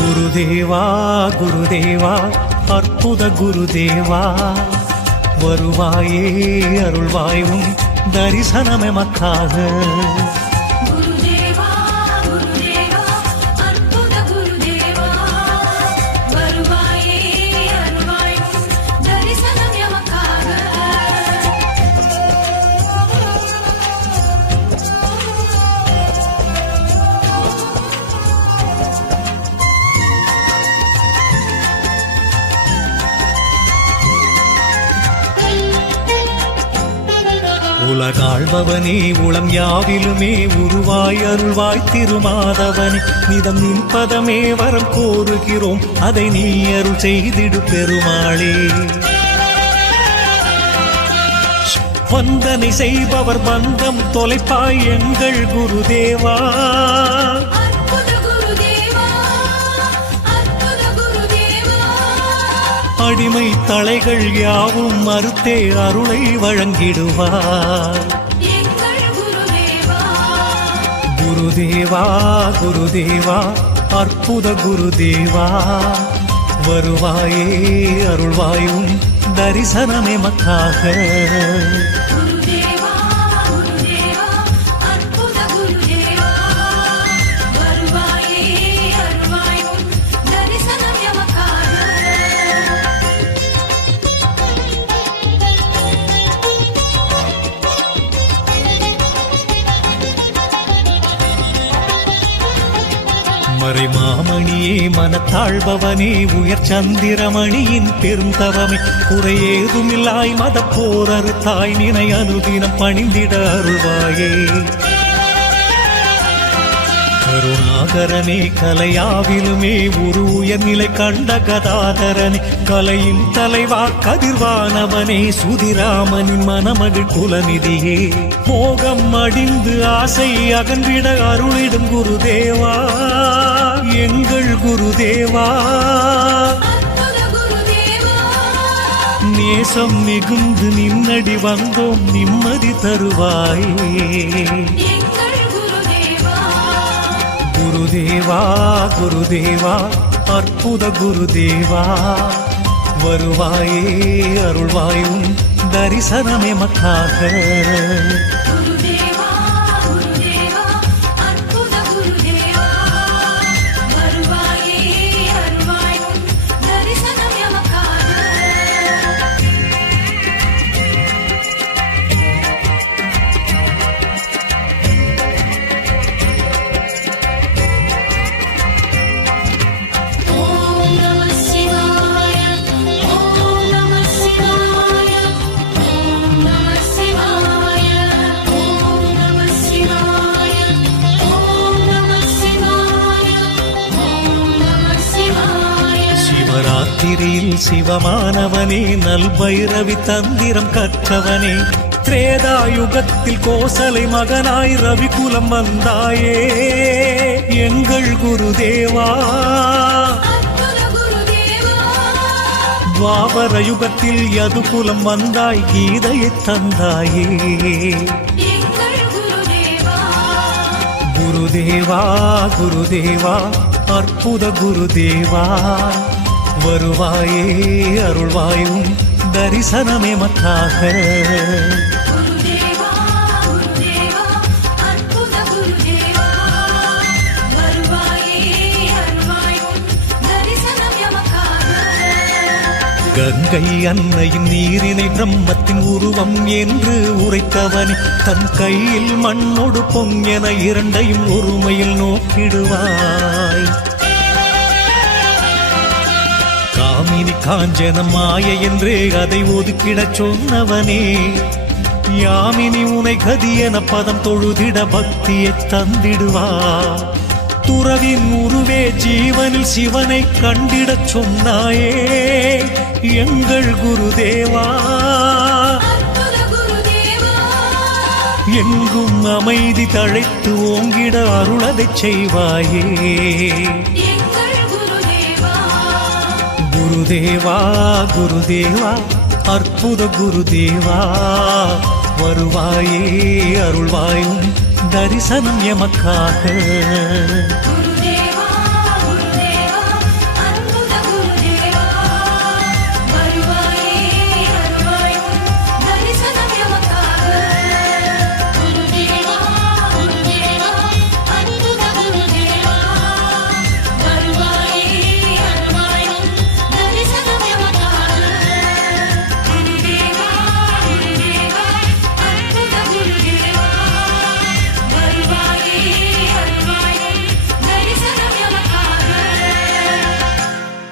குருதேவா குருதேவா அற்புத குருதேவா. வருவாயே அருள்வாயும் தரிசனம் எமக்காக உலகாழ்பவனே உளம் யாவிலுமே உருவாய் அருள்வாய் திருமாதவனே. நிதம் நின்பதமே வரம் கோருகிறோம் அதை நீ அருள் செய்திடு பெருமாளே. வந்தனை செய்பவர் பந்தம் தொலைப்பாய் எங்கள் குருதேவா. அடிமை தலைகள் யாவும் மறுத்தே அருளை வழங்கிடுவார் குருதேவா குருதேவா அற்புத குருதேவா. வருவாயே அருள்வாயும் தரிசனமே மக்காக. மாமரை மாமணியே மனத்தாழ்பவனே உயர் சந்திரமணியின் பெருந்தவமே. குறையேதுமில்லாய் மத போரறு தாய் நினை அனுதினம் பணிந்திட அருள்வாயே. கருணாகரனே கலையாவிலுமே ஒரு உயர்நிலை கண்ட கதாதரனே. கலையின் தலைவா கதிர்வானவனே சுதிராமனின் மணமகள் குலநிதியே. மோகம் அடிந்து ஆசை அகன்றிட அருளிடும் குருதேவா. குருதேவா. நேசம் மிகுந்து நின்னடி வந்தோம் நிம்மதி தருவாயே. குருதேவா. குருதேவா அற்புத குருதேவா. வருவாயே அருள்வாயும் தரிசனமே மக்காக சிவராத்திரியில் சிவமானவனே நல் பைரவி தந்திரம் கற்றவனே. திரேதாயுகத்தில் கோசலை மகனாய் ரவிகுலம் வந்தாயே. எங்கள் குருதேவா. அற்புத துவாபர யுகத்தில் யதுகுலம் வந்தாய் கீதையை தந்தாயே. குருதேவா குருதேவா அற்புத குருதேவா. வருவாயே அருள்வாயும் தரிசனமே எமக்காக கங்கை அன்னையின் நீரினை பிரம்மத்தின் உருவம் என்று உரைத்தவன் தன் கையில் மண்ணொடு பொங்கென இரண்டையும் ஒருமையில் நோக்கிடுவாய். காமினி காஞ்சன மாய என்று அதை ஒதுக்கிடச் சொன்னவனே. யாமினி உனை கதி என பதம் தொழுதிட பக்தியை தந்திடுவார் துறவின் உருவே ஜீவனில் சிவனை கண்டிடச் சொன்னாயே. எங்கள் குருதேவா. எங்கும் அமைதி தழைத்து ஓங்கிட அருளதைச் செய்வாயே. குருதேவா குருதேவா அற்புத குருதேவா. வருவாயே அருள்வாயும் தரிசனம் எமக்காக.